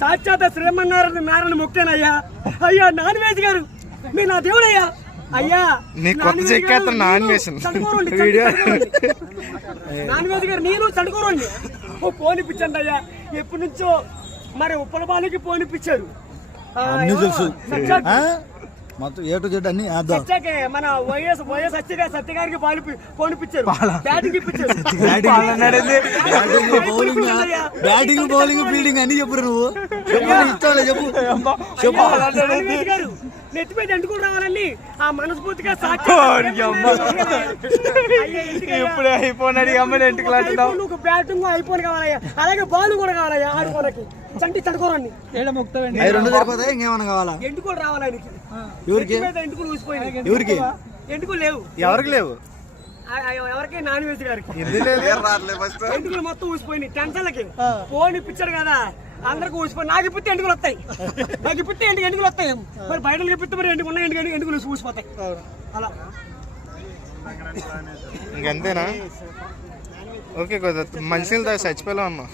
సాక్షాత్ శ్రీమన్నారాయణ మొక్కేనయ్యా. అయ్యా non veg గారు మీరు నా దేవుడయ్యా. అయ్యా నాన్ వెజ్ గారు నేను చడుకోరండి పోనిపించండి అయ్యా. ఎప్పటి నుంచో మరి ఉప్పలపాలకి పోనిపించారు. మొత్తం ఏ టు జెడ్ అన్ని మన వైఎస్ సత్య గారికి పోనిపించారు. బ్యాటింగ్ బౌలింగ్ ఫీల్డింగ్ అన్ని చెప్పు నువ్వు ఇష్టం చెప్పు నెత్తిపై ఎంటుకులు రావాలని ఆ మనస్ఫూర్తిగా ఇప్పుడే అయిపోయినాడు అమ్మని ఎంటుకు బ్యాటింగ్ అయిపోయి కావాలయ్యా. అలాగే బాల్ కూడా కావాలయ్యా ఆడుకోవడానికి. చంటి చడుకోరండి ఇంకేమన్నా కావాలా? ఎంటుకోలు రావాలి ఆయనకి. ఎవరికి ఎంటుకులు ఊసిపోయినాయి. ఎవరికి ఎంటుకులు లేవు. ఎవరికి లేవు? ఎవరికి నాన్ వెజ్ గారికి ఎంటుకులు మొత్తం ఊసిపోయినాయి. టెన్షన్లకి ఫోన్ ఇప్పించాడు కదా అందరికి ఊసిపోయి. నాకు ఇప్పితే ఎంటుకులు వస్తాయి. నాకు ఇప్పితే ఎంటుకులు వస్తాయి. మరి బయటకు ఇప్పితే మరి ఎంటుకున్న ఎంటుకులు ఊసిపోతాయి. అలా ఇంకంతేనా? ఓకే, మంచి చచ్చిపోయేలా ఉన్నా.